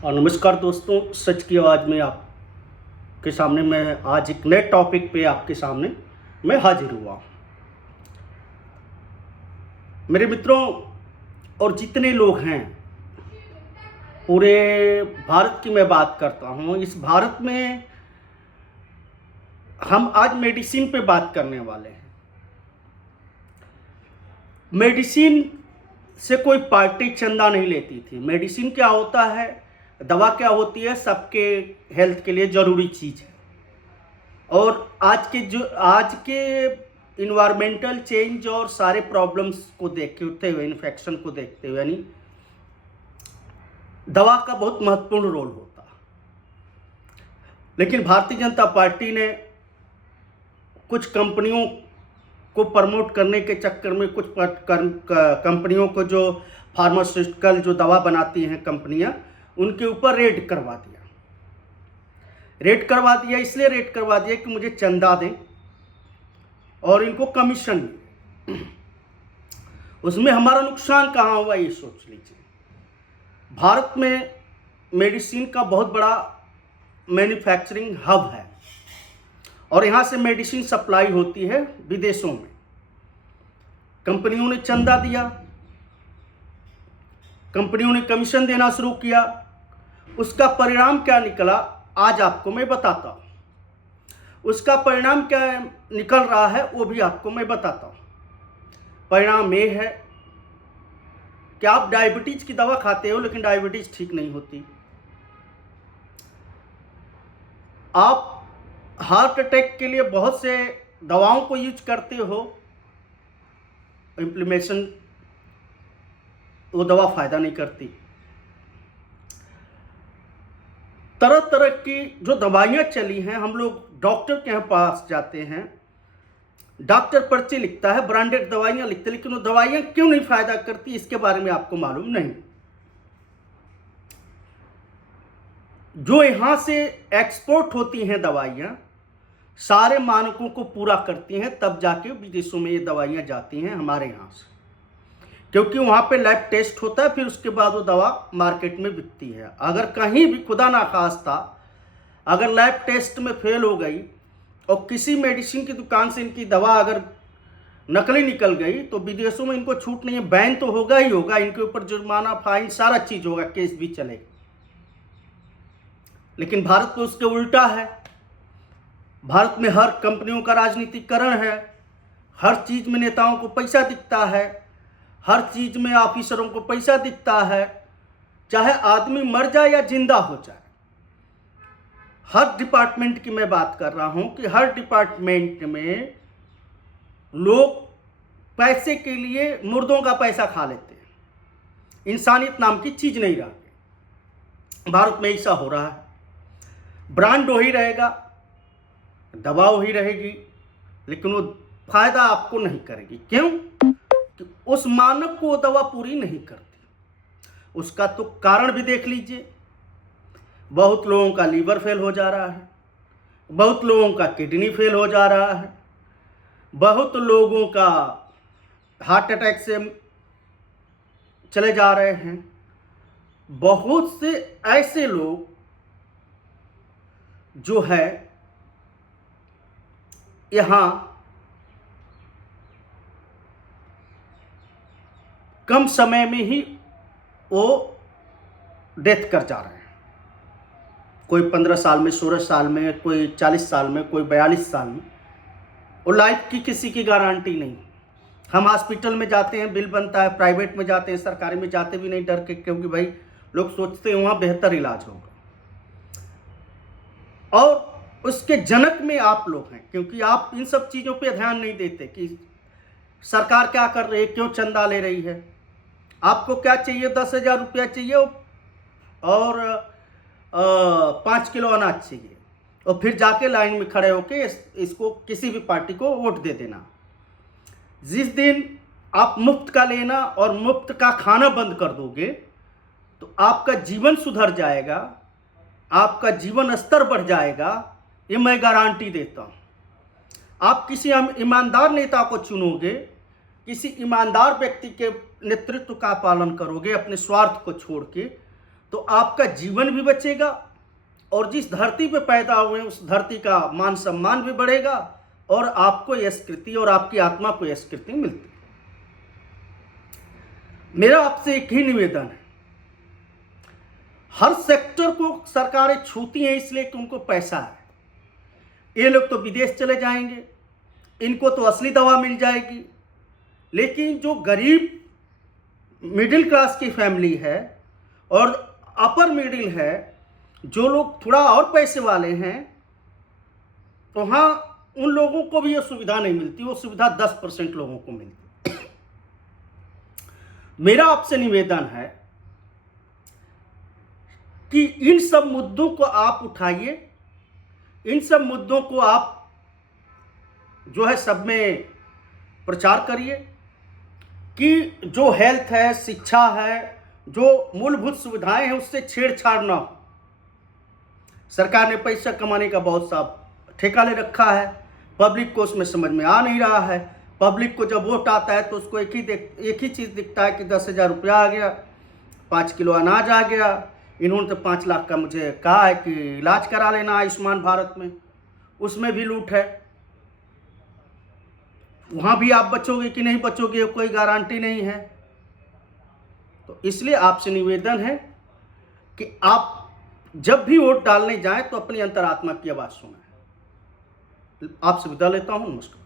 और नमस्कार दोस्तों, सच की आवाज़ में आपके सामने मैं आज एक नए टॉपिक पे आपके सामने मैं हाजिर हुआ। मेरे मित्रों और जितने लोग हैं, पूरे भारत की मैं बात करता हूँ। इस भारत में हम आज मेडिसिन पे बात करने वाले हैं। मेडिसिन से कोई पार्टी चंदा नहीं लेती थी। मेडिसिन क्या होता है, दवा क्या होती है, सबके हेल्थ के लिए ज़रूरी चीज़ है। और आज के इन्वायरमेंटल चेंज और सारे प्रॉब्लम्स को देखते हुए, इन्फेक्शन को देखते हुए, यानी दवा का बहुत महत्वपूर्ण रोल होता है। लेकिन भारतीय जनता पार्टी ने कुछ कंपनियों को प्रमोट करने के चक्कर में कुछ कंपनियों को, जो फार्मास्यूटिकल जो दवा बनाती हैं कंपनियां, उनके ऊपर रेड करवा दिया। इसलिए रेड करवा दिया कि मुझे चंदा दें और इनको कमीशन मिले। उसमें हमारा नुकसान कहाँ हुआ, ये सोच लीजिए। भारत में मेडिसिन का बहुत बड़ा मैन्युफैक्चरिंग हब है और यहाँ से मेडिसिन सप्लाई होती है विदेशों में। कंपनियों ने चंदा दिया, कंपनियों ने कमीशन देना शुरू किया। उसका परिणाम क्या निकला, आज आपको मैं बताता हूँ। उसका परिणाम क्या निकल रहा है वो भी आपको मैं बताता हूँ। परिणाम ये है कि आप डायबिटीज की दवा खाते हो लेकिन डायबिटीज ठीक नहीं होती। आप हार्ट अटैक के लिए बहुत से दवाओं को यूज करते हो, इम्प्लीमेशन वो दवा फायदा नहीं करती। तरह तरह की जो दवाइयाँ चली हैं, हम लोग डॉक्टर के पास जाते हैं, डॉक्टर पर्ची लिखता है, ब्रांडेड दवाइयाँ लिखते हैं, लेकिन वो दवाइयाँ क्यों नहीं फायदा करती इसके बारे में आपको मालूम नहीं। जो यहाँ से एक्सपोर्ट होती हैं दवाइयाँ, सारे मानकों को पूरा करती हैं, तब जाके विदेशों में ये दवाइयाँ जाती हैं हमारे यहाँ से, क्योंकि वहाँ पे लैब टेस्ट होता है, फिर उसके बाद वो दवा मार्केट में बिकती है। अगर कहीं भी खुदा ना खास्ता अगर लैब टेस्ट में फेल हो गई और किसी मेडिसिन की दुकान से इनकी दवा अगर नकली निकल गई तो विदेशों में इनको छूट नहीं है, बैन तो होगा ही होगा, इनके ऊपर जुर्माना, फाइन, सारा चीज़ होगा, केस भी चलेगा। लेकिन भारत में उसके उल्टा है। भारत में हर कंपनियों का राजनीतिकरण है, हर चीज़ में नेताओं को पैसा दिखता है, हर चीज़ में ऑफिसरों को पैसा दिखता है, चाहे आदमी मर जाए या जिंदा हो जाए। हर डिपार्टमेंट की मैं बात कर रहा हूं कि हर डिपार्टमेंट में लोग पैसे के लिए मुर्दों का पैसा खा लेते हैं। इंसानियत नाम की चीज़ नहीं रही। भारत में ऐसा हो रहा है। ब्रांड वही रहेगा, दवा वही रहेगी, लेकिन वो फायदा आपको नहीं करेगी। क्यों? कि उस मानक को वो दवा पूरी नहीं करती। उसका तो कारण भी देख लीजिए। बहुत लोगों का लीवर फेल हो जा रहा है, बहुत लोगों का किडनी फेल हो जा रहा है, बहुत लोगों का हार्ट अटैक से चले जा रहे हैं। बहुत से ऐसे लोग जो है यहाँ कम समय में ही वो डेथ कर जा रहे हैं। कोई 15 साल में, 16 साल में, कोई 40 साल में, कोई 42 साल में। और लाइफ की किसी की गारंटी नहीं। हम हॉस्पिटल में जाते हैं, बिल बनता है, प्राइवेट में जाते हैं, सरकारी में जाते भी नहीं डर के, क्योंकि भाई लोग सोचते हैं वहाँ बेहतर इलाज होगा। और उसके जनक में आप लोग हैं, क्योंकि आप इन सब चीज़ों पे ध्यान नहीं देते कि सरकार क्या कर रही है, क्यों चंदा ले रही है। आपको क्या चाहिए, 10,000 रुपया चाहिए और 5 किलो अनाज चाहिए, और फिर जाके लाइन में खड़े होके इसको किसी भी पार्टी को वोट दे देना। जिस दिन आप मुफ्त का लेना और मुफ्त का खाना बंद कर दोगे तो आपका जीवन सुधर जाएगा, आपका जीवन स्तर बढ़ जाएगा, ये मैं गारंटी देता हूँ। आप किसी ईमानदार नेता को चुनोगे, किसी ईमानदार व्यक्ति के नेतृत्व का पालन करोगे अपने स्वार्थ को छोड़ के, तो आपका जीवन भी बचेगा और जिस धरती पे पैदा हुए उस धरती का मान सम्मान भी बढ़ेगा और आपको यशकृति और आपकी आत्मा को यशकृति मिलती है। मेरा आपसे एक ही निवेदन है, हर सेक्टर को सरकारें छूती हैं इसलिए कि उनको पैसा है। ये लोग तो विदेश चले जाएंगे, इनको तो असली दवा मिल जाएगी, लेकिन जो गरीब मिडिल क्लास की फैमिली है और अपर मिडिल है, जो लोग थोड़ा और पैसे वाले हैं, तो हाँ उन लोगों को भी ये सुविधा नहीं मिलती। वो सुविधा 10% लोगों को मिलती। मेरा आपसे निवेदन है कि इन सब मुद्दों को आप उठाइए, इन सब मुद्दों को आप जो है सब में प्रचार करिए कि जो हेल्थ है, शिक्षा है, जो मूलभूत सुविधाएं हैं उससे छेड़छाड़ ना हो। सरकार ने पैसा कमाने का बहुत सा ठेका ले रखा है, पब्लिक को उसमें समझ में आ नहीं रहा है। पब्लिक को जब वोट आता है तो उसको एक ही चीज़ दिखता है कि 10,000 रुपया आ गया, 5 किलो अनाज आ गया। इन्होंने तो 5 लाख का मुझे कहा है कि इलाज करा लेना आयुष्मान भारत में, उसमें भी लूट है। वहाँ भी आप बचोगे कि नहीं बचोगे कोई गारंटी नहीं है। तो इसलिए आपसे निवेदन है कि आप जब भी वोट डालने जाएं तो अपनी अंतरात्मा की आवाज़ सुनें। आपसे विदा लेता हूँ, नमस्कार।